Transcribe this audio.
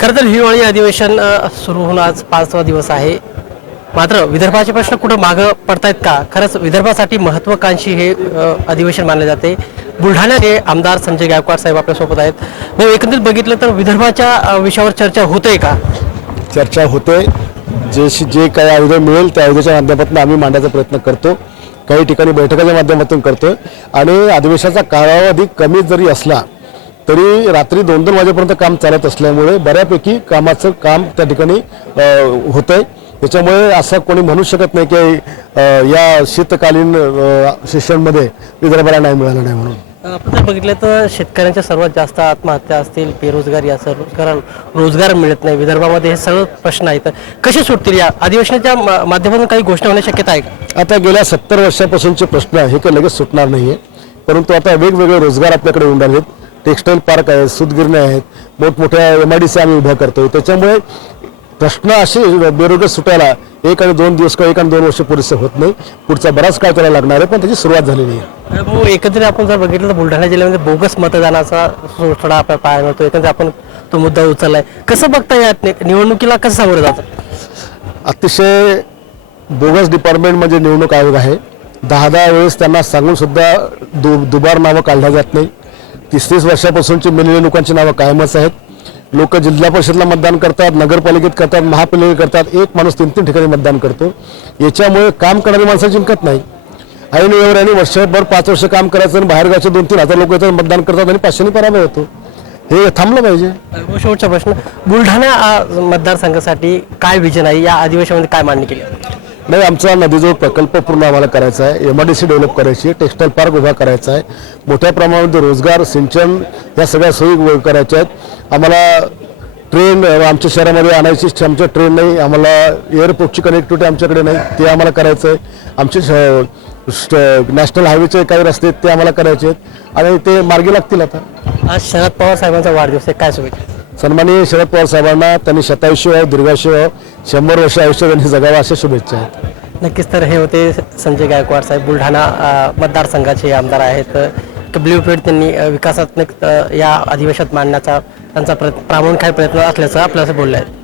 खरं तर हिवाळी अधिवेशन सुरू होऊन आज पाचवा दिवस आहे. मात्र विदर्भाचे प्रश्न कुठं मागं पडतायत का? खरंच विदर्भासाठी महत्वाकांक्षी हे अधिवेशन मानले जाते. बुलढाण्याचे आमदार संजय गायकवाड साहेब आपल्यासोबत आहेत. मग एकंदरीत बघितलं तर विदर्भाच्या विषयावर चर्चा होते का? चर्चा होते जे जे काही आयुध मिळेल त्या आयुधाच्या माध्यमातून आम्ही मांडण्याचा प्रयत्न करतो. काही ठिकाणी बैठकाच्या माध्यमातून करतो आणि अधिवेशनाचा कालावधी कमी जरी असला तरी रात्री दोन दोन वाजेपर्यंत काम चालत असल्यामुळे बऱ्यापैकी कामाचं काम त्या ठिकाणी होतं आहे त्याच्यामुळे असं कोणी म्हणू शकत नाही की या शीतकालीन सेशनमध्ये विदर्भाला नाही मिळालं नाही म्हणून. आपण जर बघितलं तर शेतकऱ्यांच्या सर्वात जास्त आत्महत्या असतील बेरोजगारी असेल रोजगार रोजगार मिळत नाही. विदर्भामध्ये हे सगळं प्रश्न आहेत. कसे सुटतील या? अधिवेशनाच्या माध्यमातून काही घोषणा होण्याची शक्यता आहे का? आता गेल्या सत्तर वर्षापासूनचे प्रश्न हे काही लगेच सुटणार नाहीये. परंतु आता वेगवेगळे रोजगार आपल्याकडे येऊन राहिलेत. टेक्स्टाईल पार्क आहेत सूतगिरण्या आहेत मोठमोठ्या एम आय डी सी आम्ही उभ्या करतोय. त्याच्यामुळे प्रश्न असे बेरोजगार सुटायला एक आणि दोन दिवस किंवा एक आणि दोन वर्ष पुरेसे होत नाही. पुढचा बराच काळ त्याला लागणार आहे पण त्याची सुरुवात झालेली आहे. मग एकंदरीत आपण जर बघितलं तर बुलढाणा जिल्ह्यामध्ये बोगस मतदानाचा थोडा आपल्याला पाहायला मिळतो एकंदरीत आपण तो मुद्दा उचललाय. कसं बघता या नि- निवडणुकीला कसं सामोरं जातं? अतिशय बोगस डिपार्टमेंट म्हणजे निवडणूक आयोग आहे. दहा दहा वेळेस त्यांना सांगून सुद्धा दु दुबार नावं काढल्या जात नाही. तीस तीस वर्षापासूनची मेलेल्या लोकांची नावं कायमच आहेत. लोक जिल्हा परिषदला मतदान करतात नगरपालिकेत करतात महापालिकेत करतात. एक माणूस तीन तीन ठिकाणी मतदान करतो. याच्यामुळे काम करणारी माणसं जिंकत नाही. ऐन वेळेवर आणि वर्षभर पाच वर्ष काम करायचं आणि बाहेरगावचे दोन तीन हजार लोक येतात मतदान करतात आणि पाचशेने पराभव होतो. हे थांबलं पाहिजे. शेवटचा प्रश्न. बुलढाणा मतदारसंघासाठी काय विजन आहे? या अधिवेशनामध्ये काय मांडणी केली? नाही आमचा नदीजोड प्रकल्प पूर्ण आम्हाला करायचा आहे. M I D C develop करायची आहे. टेक्स्टाईल पार्क उभा करायचा आहे. मोठ्या प्रमाणामध्ये रोजगार सिंचन या सगळ्या सोयी करायच्या आहेत. आम्हाला ट्रेन आमच्या शहरामध्ये आणायची आमच्या ट्रेन नाही. आम्हाला एअरपोर्टची कनेक्टिव्हिटी आमच्याकडे नाही. ते आम्हाला करायचं आहे. आमचे श- नॅशनल हायवेचे काही रस्ते आहेत ते आम्हाला करायचे आहेत. आणि ते मार्गी लागतील आता. आज शरद पवार साहेबांचा वाढदिवस आहे. काय शुभेच्छा? सन्माननीय शरद पवार साहेबांना त्यांनी शतायुष्य व्हावं दीर्घायुष्य व्हावं शंभर वर्ष आयुष्य त्यांनी जगावं अशा शुभेच्छा आहेत. नक्कीच तर हे होते संजय गायकवाड साहेब. बुलढाणा मतदारसंघाचे आमदार आहेत. ब्ल्यू प्रिंट त्यांनी विकासात्मक या अधिवेशनात मांडण्याचा त्यांचा प्र प्रामुख्याने प्रयत्न असल्याचं आपल्याला बोललं आहे.